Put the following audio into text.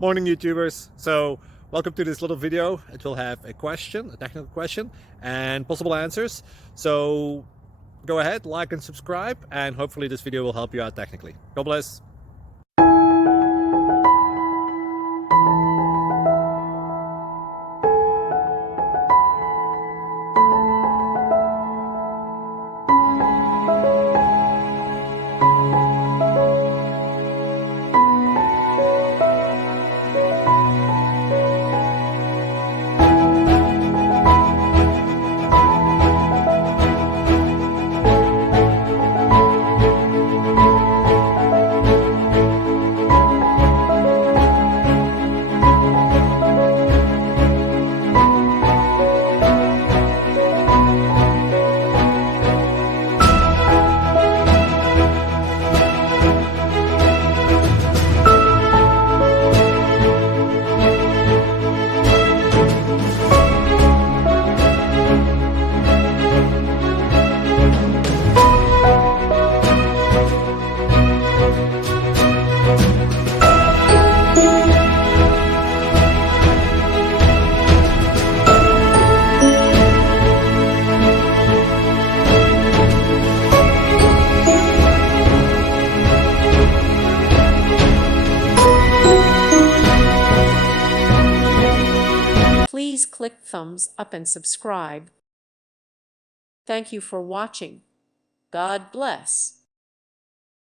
Morning YouTubers. So welcome to this little video. It will have a question, a technical question, and possible answers. So go ahead, like and subscribe, and hopefully this video will help you out technically. God bless. Please click thumbs up and subscribe. Thank you for watching. God bless.